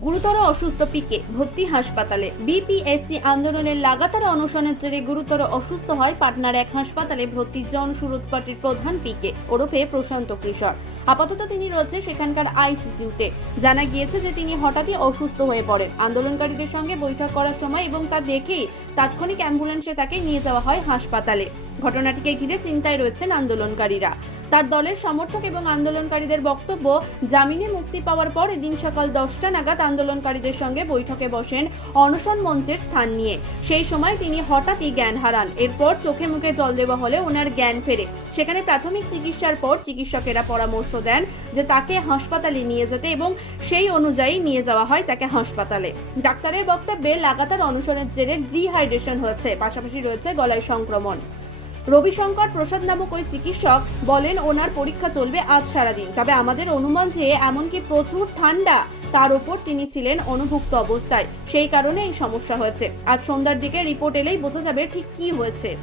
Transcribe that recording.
গুরুতর অসুস্থ পিকে ভর্তি হাসপাতালে। বিপিএসসি আন্দোলনের লাগাতার অনশনের জেরে গুরুতর অসুস্থ হয় পাটনার এক হাসপাতালে ভর্তি জন সুরজ পার্টির প্রধান পিকে, ওরফে প্রশান্ত কৃষর আপাতত তিনি রয়েছে সেখানকার আইসিসিউতে। জানা গিয়েছে যে তিনি হঠাৎই অসুস্থ হয়ে পড়েন। আন্দোলনকারীদের সঙ্গে বৈঠক করার সময় এবং তা দেখেই তাৎক্ষণিক অ্যাম্বুলেন্সে তাকে নিয়ে যাওয়া হয় হাসপাতালে। ঘটনাটিকে ঘিরে চিন্তায় রয়েছেন আন্দোলনকারীরা। তার দলের সমর্থক এবং আন্দোলনকারীদের বক্তব্য, জামিনে মুক্তি পাওয়ার পর এদিন সকাল দশটা নাগাদ আন্দোলনকারীদের সঙ্গে বৈঠকে বসেন অনশন মঞ্চের স্থান নিয়ে। সেই সময় তিনি হঠাৎই জ্ঞান হারান। এরপর চোখে মুখে জল দেওয়া হলে ওনার জ্ঞান ফেরে। সেখানে প্রাথমিক চিকিৎসার পর চিকিৎসকেরা পরামর্শ দেন যে তাকে হাসপাতালে নিয়ে যেতে এবং সেই অনুযায়ী নিয়ে যাওয়া হয় তাকে হাসপাতালে। ডাক্তারের বক্তব্যে লাগাতার অনুসরণের জেরে ডিহাইড্রেশন হয়েছে, পাশাপাশি রয়েছে গলায় সংক্রমণ। রবিশঙ্কর প্রসাদ নামক ওই চিকিৎসক বলেন, ওনার পরীক্ষা চলবে আজ সারাদিন। তবে আমাদের অনুমান যে, এমনকি প্রচুর ঠান্ডা, তার ওপর তিনি ছিলেন অনুভুক্ত অবস্থায়। সেই কারণে এই সমস্যা হয়েছে। আজ সন্ধ্যার দিকে রিপোর্ট এলেই বোঝা যাবে ঠিক কি হয়েছে।